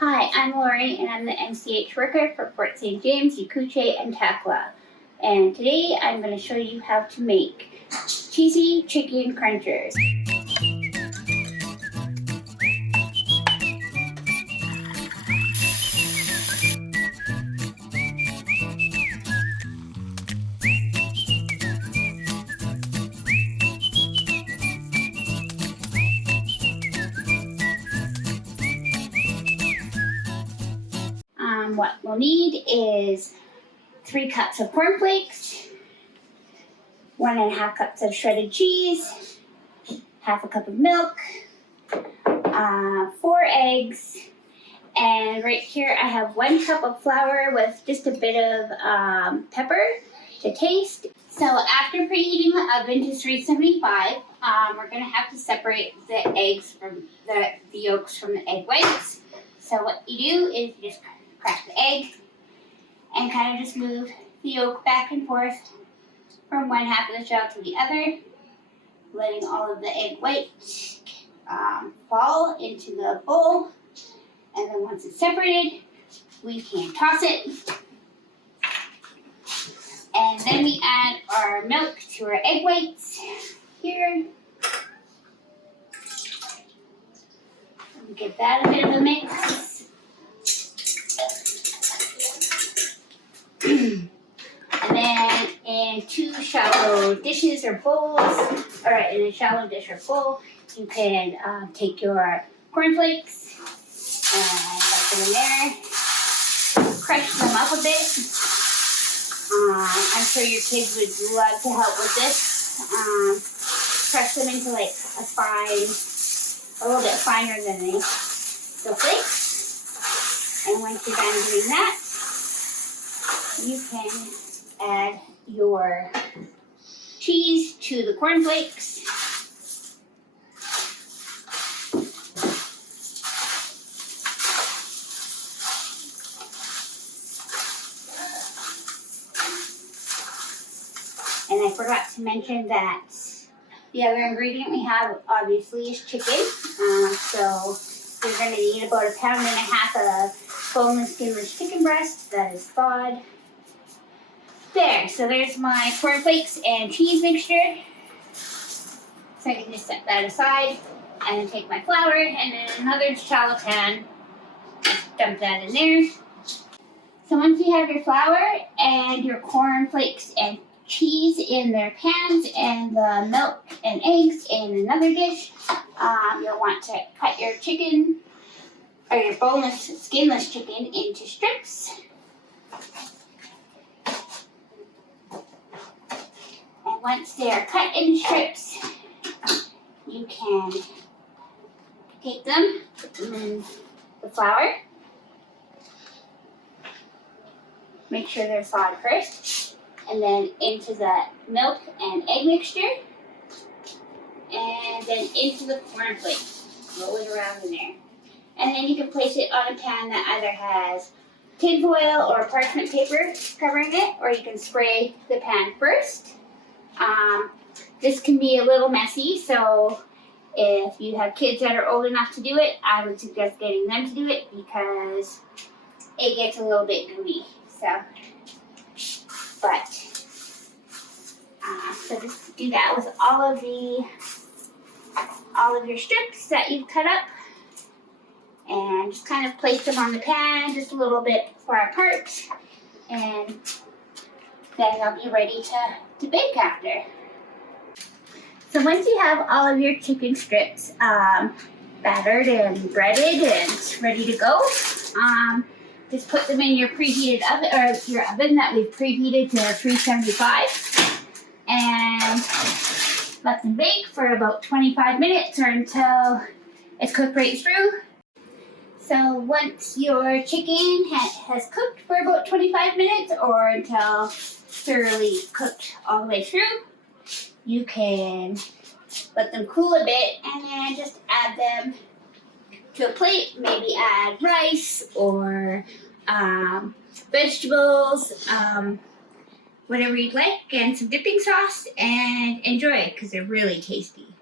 Hi, I'm Lori, and I'm the MCH worker for Fort St. James, Yakuche, and Takla. And today I'm going to show you how to make cheesy chicken crunchers. What we'll need is 3 cups of cornflakes, 1.5 cups of shredded cheese, half a cup of milk, 4 eggs, and right here I have 1 cup of flour with just a bit of pepper to taste. So after preheating the oven to 375, we're going to have to separate the eggs from the yolks from the egg whites. So what you do is you just crack the egg and kind of just move the yolk back and forth from one half of the shell to the other, letting all of the egg whites fall into the bowl. And then once it's separated, we can toss it. And then we add our milk to our egg whites here. And give that a bit of a mix. And then in 2 shallow dishes or bowls, or in a shallow dish or bowl, you can take your cornflakes and put them in there. Crush them up a bit. I'm sure your kids would love to help with this. Crush them into like a little bit finer than the flakes. And once you're done doing that, you can add your cheese to the cornflakes. And I forgot to mention that the other ingredient we have obviously is chicken. So you're going to need about 1.5 pounds of boneless, skinless chicken breast that is thawed. There, so there's my cornflakes and cheese mixture. So I can just set that aside and then take my flour and then another shallow pan, just dump that in there. So once you have your flour and your cornflakes and cheese in their pans and the milk and eggs in another dish, you'll want to cut your chicken or your boneless, skinless chicken into strips. And once they are cut into strips, you can take them, put them in the flour. Make sure they're thawed first. And then into the milk and egg mixture. And then into the cornflakes. Roll it around in there. And then you can place it on a pan that either has tin foil or parchment paper covering it, or you can spray the pan first. This can be a little messy, so if you have kids that are old enough to do it, I would suggest getting them to do it because it gets a little bit gooey. So just do that with all of your strips that you've cut up, and just kind of place them on the pan just a little bit far apart, and then they'll be ready to bake after. So once you have all of your chicken strips battered and breaded and ready to go, just put them in your preheated oven, or your oven that we've preheated to 375, and let them bake for about 25 minutes or until it's cooked right through. So once your chicken has cooked for about 25 minutes or until thoroughly cooked all the way through, you can let them cool a bit and then just add them to a plate. Maybe add rice or vegetables, whatever you'd like, and some dipping sauce, and enjoy it because they're really tasty.